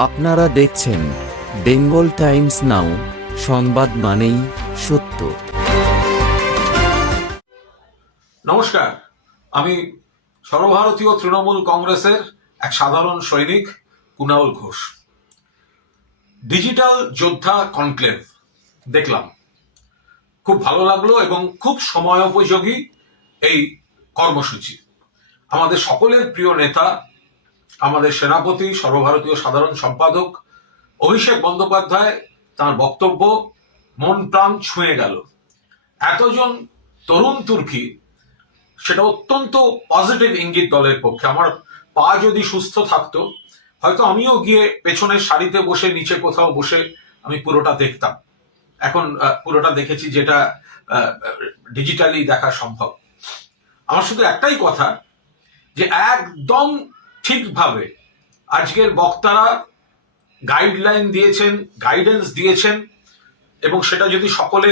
আপনারা দেখছেন Bengal Times নাও, সংবাদ মানেই সত্য। নমস্কার, আমি সর্বভারতীয় তৃণমূল কংগ্রেসের এক সাধারণ সৈনিক কুণাল ঘোষ। ডিজিটাল যোদ্ধা কনক্লেভ দেখলাম, খুব ভালো লাগলো এবং খুব সময়োপযোগী এই কর্মসূচি। আমাদের সকলের প্রিয় নেতা, আমাদের সেনাপতি, সর্বভারতীয় সাধারণ সম্পাদক অভিষেক বন্দ্যোপাধ্যায়, তার বক্তব্য মন প্রাণ ছুঁয়ে গেল। এতজন তরুণ তুর্কি, সেটা অত্যন্ত পজিটিভ ইঙ্গিত দলের পক্ষে। আমার পা যদি সুস্থ থাকতো, হয়তো আমিও গিয়ে পেছনের সারিতে বসে, নিচে কোথাও বসে আমি পুরোটা দেখতাম। এখন পুরোটা দেখেছি, যেটা ডিজিটালি দেখা সম্ভব। আমার শুধু একটাই কথা, যে একদম ঠিকভাবে আজকের বক্তারা গাইডলাইন দিয়েছেন, গাইডেন্স দিয়েছেন, এবং সেটা যদি সকলে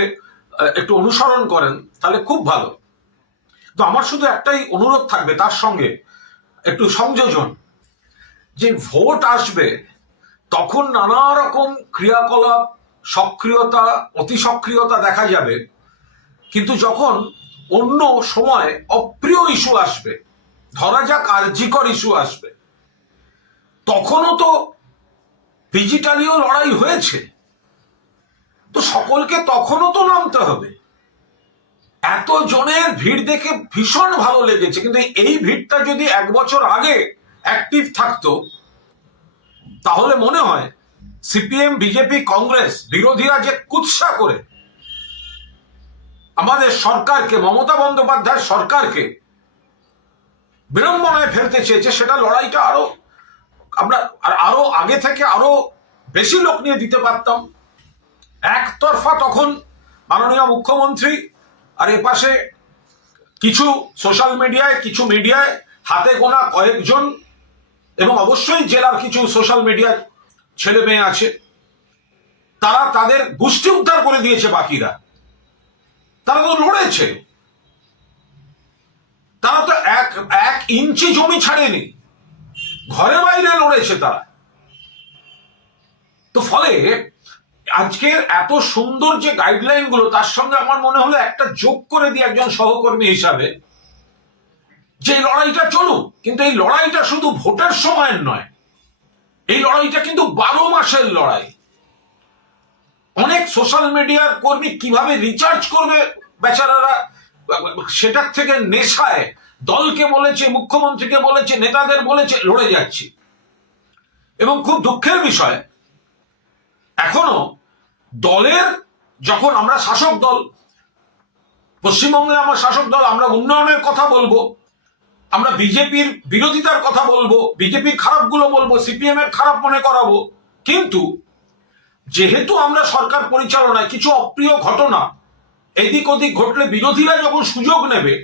একটু অনুসরণ করেন তাহলে খুব ভালো। তো আমার শুধু একটাই অনুরোধ থাকবে, তার সঙ্গে একটু সংযোজন, যে ভোট আসবে তখন নানা রকম ক্রিয়াকলাপ, সক্রিয়তা, অতি সক্রিয়তা দেখা যাবে, কিন্তু যখন অন্য সময় অপ্রিয় ইস্যু আসবে, ধরা যাক আরজিকর ইস্যু আসবে, তখনও তো ডিজিটালিও লড়াই হয়েছে, তো সকলকে তখনও তো নামতে হবে। এত জনের ভিড় দেখে ভীষণ ভালো লেগেছে, কিন্তু এই ভিড়টা যদি এক বছর আগে অ্যাক্টিভ থাকতো, তাহলে মনে হয় সিপিএম, বিজেপি, কংগ্রেস বিরোধীরা যে কুৎসা করে আমাদের সরকারকে, মমতা বন্দ্যোপাধ্যায়ের সরকারকে বিড়ম্বনায় ফেলতে চেয়েছে, সেটা লড়াইটা আমরা আরো আগে থেকে আরো বেশি লোক নিয়ে দিতে পারতাম। একতরফা তখন মাননীয় মুখ্যমন্ত্রী, আর এপাশে কিছু সোশ্যাল মিডিয়ায়, কিছু মিডিয়ায় হাতে গোনা কয়েকজন, এবং অবশ্যই জেলার কিছু সোশ্যাল মিডিয়ার ছেলে মেয়ে আছে, তারা তাদের গোষ্ঠী উদ্ধার করে দিয়েছে। বাকিরা তারা তো লড়েছে, তারা তো এক ইঞ্চি জমি ছাড়েনি, ঘরে বাইরে লড়েছে তারা। তো ফলে আজকের এত সুন্দর যে গাইডলাইন গুলো, তার সঙ্গে আমার মনে হলো একটা যোগ করে দিয়ে একজন সহকর্মী হিসাবে, যে লড়াইটা চলুক, কিন্তু এই লড়াইটা শুধু ভোটের সময়ের নয়, এই লড়াইটা কিন্তু 12 মাসের লড়াই। অনেক সোশ্যাল মিডিয়ার কর্মী কিভাবে রিচার্জ করবে বেচারারা, সেটার থেকে নেশায় দলকে বলেছে, মুখ্যমন্ত্রীকে বলেছে, নেতাদের বলেছে, লড়ে যাচ্ছি। এবং খুব দুঃখের বিষয়, এখনো দলের, যখন আমরা শাসক দল, পশ্চিমবঙ্গে আমার শাসক দল, আমরা উন্নয়নের কথা বলবো, আমরা বিজেপির বিরোধিতার কথা বলবো, বিজেপির খারাপগুলো বলবো, সিপিএম এর খারাপ মনে করাবো, কিন্তু যেহেতু আমরা সরকার পরিচালনায় কিছু অপ্রিয় ঘটনা এদিক ওদিক ঘটলে বিরোধীরা যখন সুযোগ নেবে,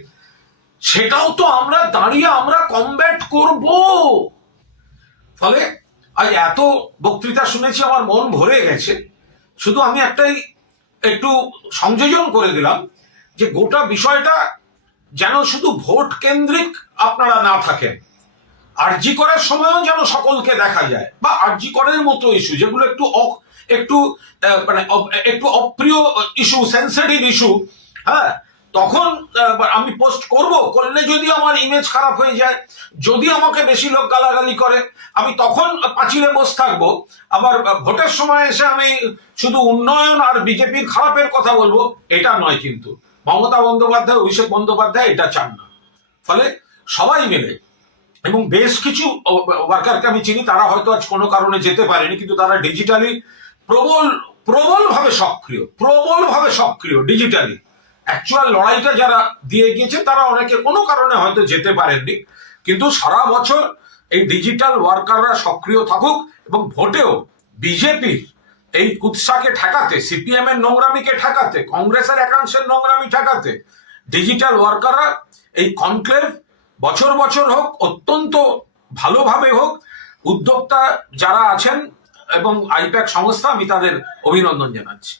সেটাও তো আমরা দাঁড়িয়ে আমরা কমব্যাট করব। ফলে আজ এত বক্তৃতা শুনেছি, আমার মন ভরে গেছে। শুধু আমি একটু সংযোজন করে দিলাম, যে গোটা বিষয়টা যেন শুধু ভোট কেন্দ্রিক আপনারা না থাকেন, আরজি করার সময়ও যেন সকলকে দেখা যায়, বা আরজি করার মতো ইস্যু যেগুলো একটু অপ্রিয় ইস্যু, সেন্সিটিভ ইস্যু, হ্যাঁ, তখন আমি পোস্ট করলে যদি আমার ইমেজ খারাপ হয়ে যায়, যদি আমাকে বেশি লোক গালাগালি করে, আমি তখন পাঁচিলে বসে থাকবো। আবার ভোটের সময় এসে আমি শুধু উন্নয়ন আর বিজেপির খারাপের কথা বলবো, এটা নয়। কিন্তু মমতা বন্দ্যোপাধ্যায়, অভিষেক বন্দ্যোপাধ্যায় এটা চান না। ফলে সবাই মিলে, এবং বেশ কিছু ওয়ার্কারকে আমি চিনি, তারা হয়তো আজ কোনো কারণে যেতে পারেনি, কিন্তু তারা ডিজিটালি প্রবলভাবে সক্রিয় ডিজিটালি। অ্যাকচুয়াল লড়াইটা যারা দিয়ে গিয়েছে, তারা অনেকে কোনো কারণে হয়তো যেতে পারেননি, কিন্তু সারা বছর এই ডিজিটাল ওয়ার্কাররা সক্রিয় থাকুক, এবং ভোটেও বিজেপির এই কুৎসাকে ঠেকাতে, সিপিএম এর নোংরামিকে ঠেকাতে, কংগ্রেসের একাংশের নোংরামি ঠেকাতে ডিজিটাল ওয়ার্কাররা এই কনক্লেভ বছর বছর হোক, অত্যন্ত ভালোভাবে হোক। উদ্যোক্তা যারা আছেন এবং আইপ্যাক সংস্থা, আমি তাদের অভিনন্দন জানাচ্ছি।